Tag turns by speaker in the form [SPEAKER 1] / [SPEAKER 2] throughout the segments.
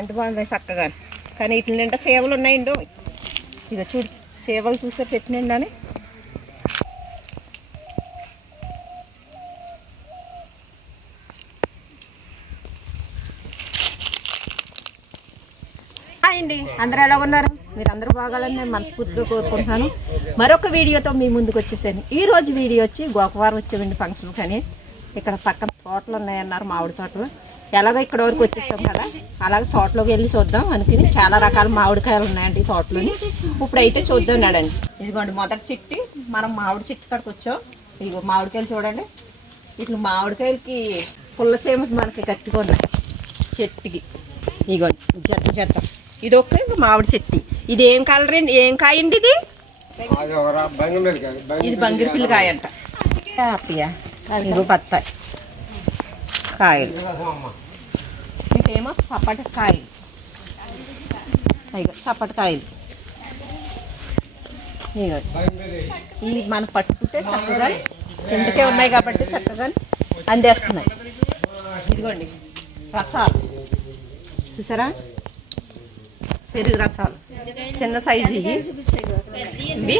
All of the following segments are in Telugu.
[SPEAKER 1] ఎంత బాగుందో చక్కగా. కానీ ఇట్ల నిండా సేవలు ఉన్నాయండో ఇక చూడు సేవలు చూసారు చెట్టు నిండాని. అండి. అందరూ ఎలా ఉన్నారు? మీరు అందరూ బాగాలని నేను మనస్ఫూర్తిగా కోరుకుంటున్నాను. మరొక వీడియోతో మీ ముందుకు వచ్చేసాను. ఈ రోజు వీడియో వచ్చి గోకవారం వచ్చామండి ఫంక్షన్ కానీ ఇక్కడ పక్కన తోటలు ఉన్నాయన్నారు మామిడి తోటలు. ఎలాగో ఇక్కడ వరకు వచ్చేసాం కదా అలాగే తోటలోకి వెళ్ళి చూద్దాం అనుకుని చాలా రకాల మామిడికాయలు ఉన్నాయండి తోటలోని. ఇప్పుడైతే చూద్దాం నాడండి. ఇదిగోండి మొదటి చెట్టు మనం మామిడి చెట్టు కాడికి వచ్చాం. ఇదిగో మామిడికాయలు చూడండి. ఇట్లా మామిడికాయలకి పుల్లసేమ మనకి గట్టిగా ఉన్నాయి చెట్టుకి. ఇగో జత జత. ఇది ఒక మామిడి చెట్టు. ఇది ఏం కలర్ అండి? ఏం కాయ అండి ఇది? ఇది బంగిరిపిల్లి కాయ అంట ఇగో బత్తాయి కాయలు
[SPEAKER 2] బంగినపల్లి.
[SPEAKER 1] ఇదేమో చప్పటి కాయలు ఇగో. చప్పటి కాయలు ఇవి
[SPEAKER 2] మనం
[SPEAKER 1] ఈ పట్టుకుంటే చక్కగా కిందకే ఉన్నాయి కాబట్టి చక్కగా అందేస్తున్నాయి. ఇదిగోండి రసాలు. చూసారా? పెరుగు రసాలు. చిన్న సైజు ఇవి. ఇవి.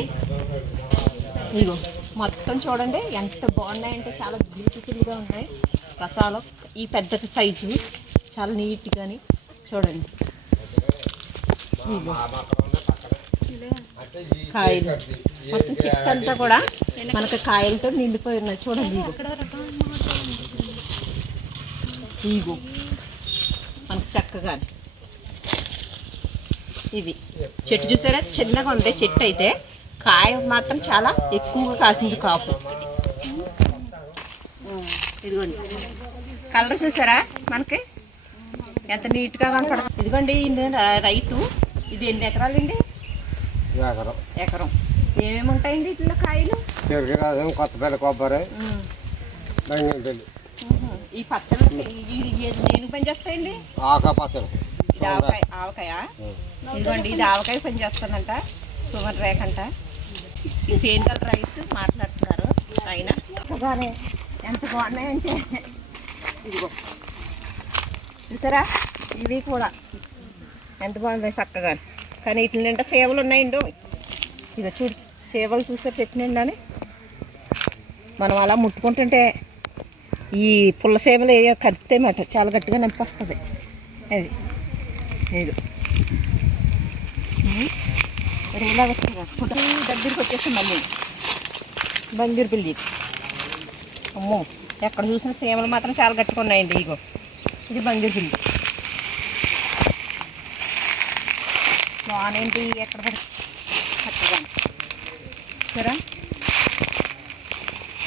[SPEAKER 1] ఇగో మొత్తం చూడండి ఎంత బాగున్నాయంటే చాలా బ్యూటిఫుల్గా ఉన్నాయి. రసాలు. ఈ పెద్ద సైజు. చాలా నీట్గాని చూడండి. కాయలు. మొత్తం చెట్టు అంతా కూడా మనకు కాయలతో నిండిపోయి ఉన్నాయి. చూడండి ఇగో మనకు చక్కగా. ఇది చెట్టు చూసారా? చిన్నగా ఉంది. చెట్టు అయితే కాయ మాత్రం చాలా ఎక్కువగా కాసింది కాపు. ఇదిగోండి. కలర్ చూసారా మనకి? ఎంత నీట్గా కనపడుతుంది ఇదిగోండి ఇది రైతు. ఇది ఎన్ని ఎకరాలండి?
[SPEAKER 2] ఎకరం.
[SPEAKER 1] ఎకరం. ఏమేమి ఉంటాయండి ఇట్లా కాయలు
[SPEAKER 2] రసం కొత్తపల్లి కొబ్బరి.
[SPEAKER 1] ఈ పచ్చడి నేను పని చేస్తాయండి
[SPEAKER 2] ఆక పచ్చడి
[SPEAKER 1] ఇది ఆవకాయ ఆవకాయ? ఇదిగోండి ఇది ఆవకాయ పని చేస్తానంట సుమన్ రేఖ అంట. ఈ సేంద్ర రైతు మాట్లాడుతున్నారు. ఆయన. ఎంత బాగున్నాయంటే ఇదిగో. చూసారా? ఇవి కూడా ఎంత బాగుంది చక్కగా. కానీ వీటి నిండా సేవలు ఉన్నాయండి ఇదో చూడు సేవలు చూసారు చెట్టు నిండాని మనం అలా ముట్టుకుంటుంటే ఈ పుల్ల సేవలు ఏ కరితేమాట చాలా గట్టిగా నొప్పి అది. ఇది ఇలాగ దగ్గరికి వచ్చేసి మళ్ళీ బంగిరి అమ్మో ఎక్కడ చూసిన సీమలు మాత్రం చాలా గట్టిగా ఉన్నాయండి ఇగో. ఇది బంగిరి పిల్లి బాగానేంటి ఎక్కడ చక్కగా సరే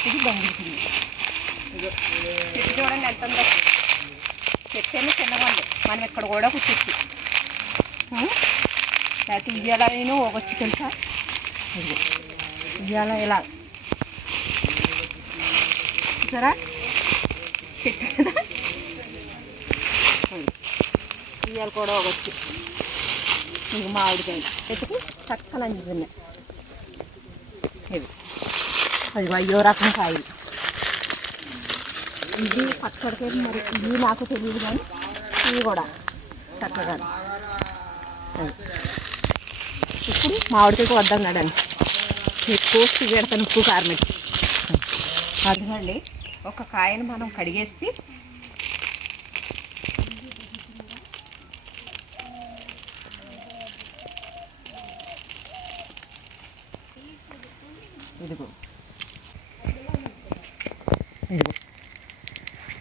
[SPEAKER 1] ఇది బంగిరి పిల్లి చెట్టు చూడండి ఎంత ఉందో. చెట్టు ఏమో చిన్నగా ఉంది. మనం ఇక్కడ కూడా ఒక చెట్టు ఉం? లేకపోతే ఇవాళ నేను ఒకచ్చి తెలుసా? ఇవాళ ఇలా చూసారా? చెట్టు కదా ఇవాళ కూడా ఒకచ్చు ఇంక మామిడికాయ. చెట్టుకు చక్కలు అంచుతున్నాయి ఇవి. అది అయ్యో రకం కాయలు. ఇది పచ్చడికాయ మరి. ఇవి నాకు తెలియదు కానీ ఇవి కూడా చక్కగా. ఇప్పుడు మామిడికాయకు వద్దన్నాడండి ఎక్కువ పెడతాను ఉప్పు కారం. అర్థమండి ఒక కాయను మనం కడిగేసి ఇదిగో. ఇదిగో.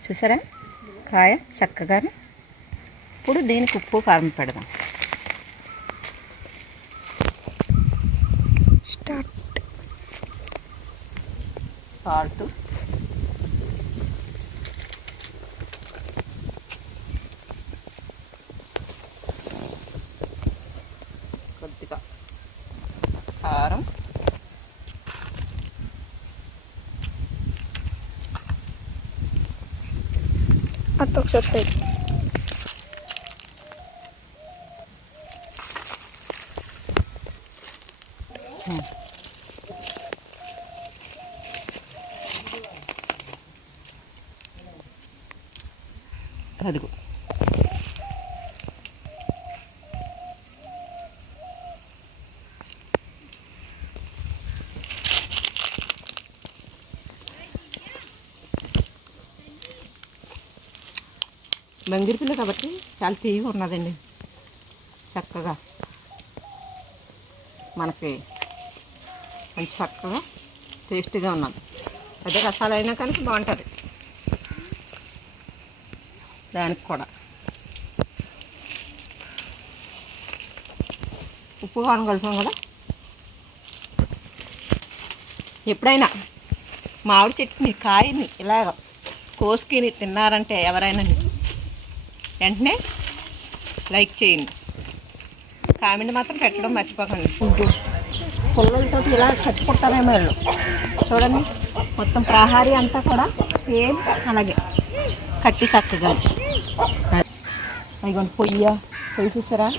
[SPEAKER 1] చూసారా? కాయ చక్కగానే. ఇప్పుడు దీనికి ఉప్పు కారం పెడదాం. స్టార్ట్. సాల్ట్ కొద్దిగా కారం
[SPEAKER 3] అత్త ఒకసారి సైడ్
[SPEAKER 1] అదిగో బంగిరిపిల్ల కాబట్టి చాలా తీవిగా ఉన్నదండి. చక్కగా. మనకి మంచి చక్కగా టేస్ట్గా ఉన్నది. అదే రసాలైనా కలిసి కానీ బాగుంటుంది. దానికి కూడా. ఉప్పు కారం కలిపాం కదా? ఎప్పుడైనా మామిడి చెట్టుని కాయని ఇలాగ కోసుకుని తిన్నారంటే ఎవరైనా వెంటనే లైక్ చేయండి. కామెంట్ మాత్రం పెట్టడం మర్చిపోకండి. ఫుడ్ పుల్లలతో ఇలా కట్టుకుంటారేమో వీళ్ళు. చూడండి మొత్తం ప్రహారీ అంతా కూడా సేమ్ అలాగే కట్టి చక్కగా. అదిగోండి పొయ్య. పొయ్యి చూసారా?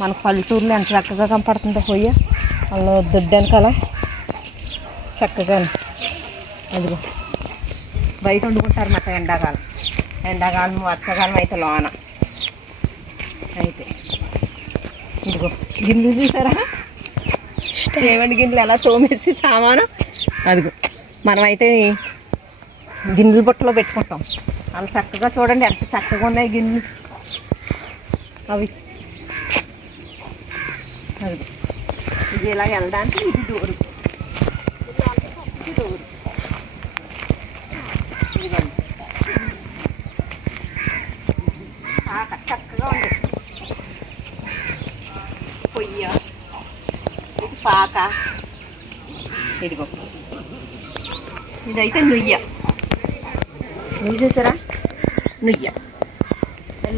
[SPEAKER 1] మన పల్లెటూరులో ఎంత చక్కగా కనపడుతుందో పొయ్య. వాళ్ళు దొడ్డు వెనకాల చక్కగా అదిగో బయట వండుకుంటారు మాట ఎండాకాలం. ఎండాకాలం వర్షాకాలం అయితే లోన. అయితే ఇదిగో గిన్నెలు చూసారా? ఏమండి గిన్నెలు ఎలా తోమేసి సామాను? అదిగో మనమైతే గిన్నెల బుట్టలో పెట్టుకుంటాం. అలా చక్కగా చూడండి ఎంత చక్కగా ఉన్నాయి గిన్నెలు. అవి. అదిగో ఇది ఇలా వెళ్ళడానికి ఇది డోరు. ఇది డోరు. ఇదిగోండి పాక చక్కగా ఉంది పొయ్య. ఇది పాక. ఇదిగో. ఇదైతే నుయ్య. నువ్వు చూసారా నుయ్య.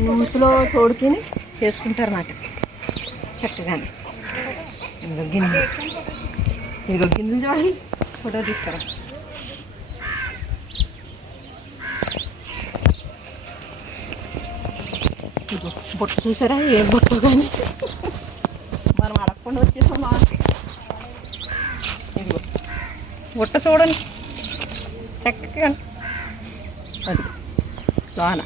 [SPEAKER 1] నూతిలో తోడుకుని చేసుకుంటారు నాకు చక్కగానే. ఇదిగో గిన్నె ఇదిగో గిన్నెలు చూడండి ఫోటో తీస్తారా? బుట్ట చూసారా? ఏ బొట్టు కానీ. మనం అడగకుండా వచ్చేసాం మాకు ఇదిగో బుట్ట చూడండి. చక్కగా అది లోన.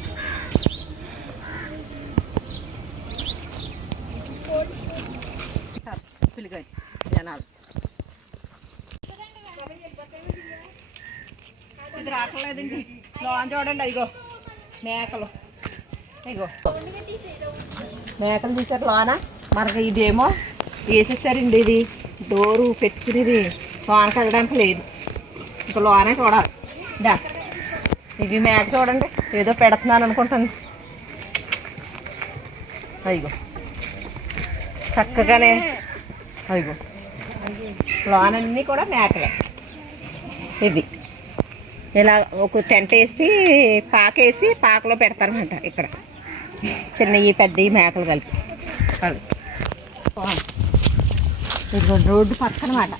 [SPEAKER 1] పిలిగాయి జనాలు. ఇది రావట్లేదండి. లోన చూడండి అదిగో మేకలు. ఇగో. మేకలు చూసారు లోన మనకి ఇదేమో వేసేసారండి ఇది. డోరు పెట్టుకునేది లోన కదడానికి లేదు. ఇంకా లోనే చూడాలి. దా. ఇది మేక చూడండి. ఏదో పెడుతున్నాను అనుకుంటాను. అయ్యో. చక్కగానే అయ్యో. లోనన్నీ కూడా మేకలే. ఇది ఇలా ఒక టెంట్ వేసి పాకేసి పాకలో పెడతారన్నమాట ఇక్కడ. చిన్నవి పెద్దవి మేకలు కలిపి. అది. ఇదిగో రోడ్డు పక్కన మాట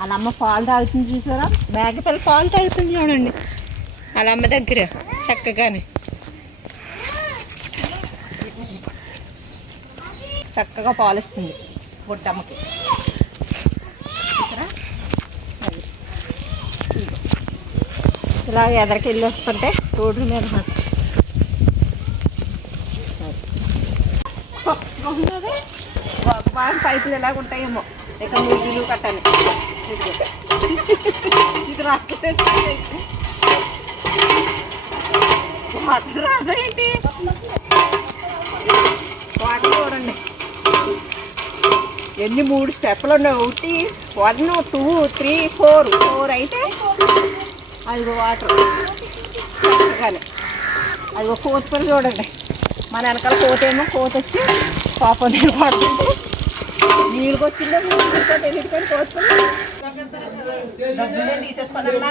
[SPEAKER 1] వాళ్ళ అమ్మ పాలు తాగుతుంది చూసారా? మేకపిల్ల పాలు తాగుతుంది చూడండి. వాళ్ళ అమ్మ దగ్గర చక్కగానే. చక్కగా పాలిస్తుంది బుట్టమ్మకి. ఇలా ఎదరికి వెళ్ళి వస్తుంటే రోడ్డు మీద మాట. ఉన్నది ఒక పైపులు ఎలాగ ఉంటాయేమో. ఇక ముగ్గులు కట్టాలి. ఇది రాట్లేదు వాటర్ రాదేంటి వాటర్ చూడండి. ఎన్ని మూడు స్టెప్లు ఉన్నాయి? ఒకటి one two three four four అయితే ఐదు వాటర్. అది ఒక కోతి పిల్ల చూడండి. మన వెనకాల కోతేమో కోత వచ్చి పాపం నేను పడుతుంటే నీళ్ళకి వచ్చిందో నీళ్ళకి తెలియదు కానీ కోతి పిల్ల డబ్బులు తీసేసుకోవాలన్నా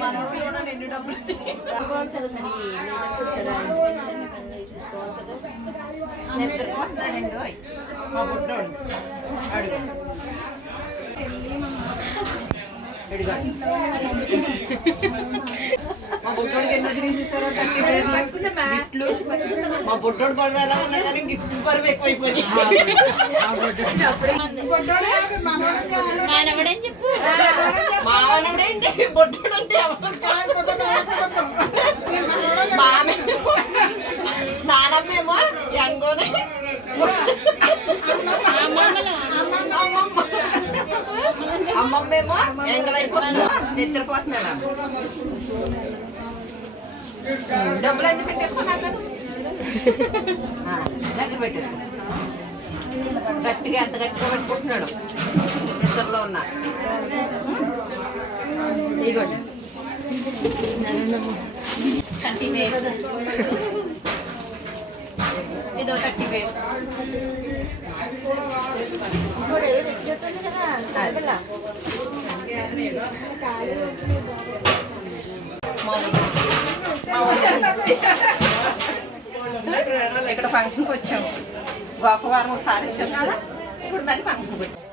[SPEAKER 1] మనోడు కూడా ఎన్ని డబ్బులు వచ్చినాయి. నిద్రపోతున్నాడండి ఓయ్. మా బుడ్డోడు అడుగు అడుగు మా బుడ్డోడికి ఎన్ని చూసారా థర్టీ గిఫ్ట్లు. మా బుడ్డోడు బరువు ఎలా ఉన్నా కానీ గిఫ్ట్ బరువు ఎక్కువైపోయింది. మానవుడేంటి? బొడ్డోడు అంటే ఎవరు? మామే. నానమ్మేమో? యంగోనే. అమ్మమ్మేమో? ఎంగలైపోతున్నా నిద్రపోతున్నాడా? డబ్బులు అన్ని పెట్టేసుకున్నాను దగ్గర పెట్టేసుకో గట్టిగా ఎంత గట్టిగా పెట్టుకుంటున్నాడు? నిద్రలో ఉన్నా. ఇగోండి. థర్టీ వేలు ఇదో థర్టీ అది. మా ఇక్కడ ఫంక్షన్కి వచ్చాము. గోకవారం ఒకసారి వచ్చాము కదా? ఇప్పుడు మళ్ళీ ఫంక్షన్కి వచ్చాము.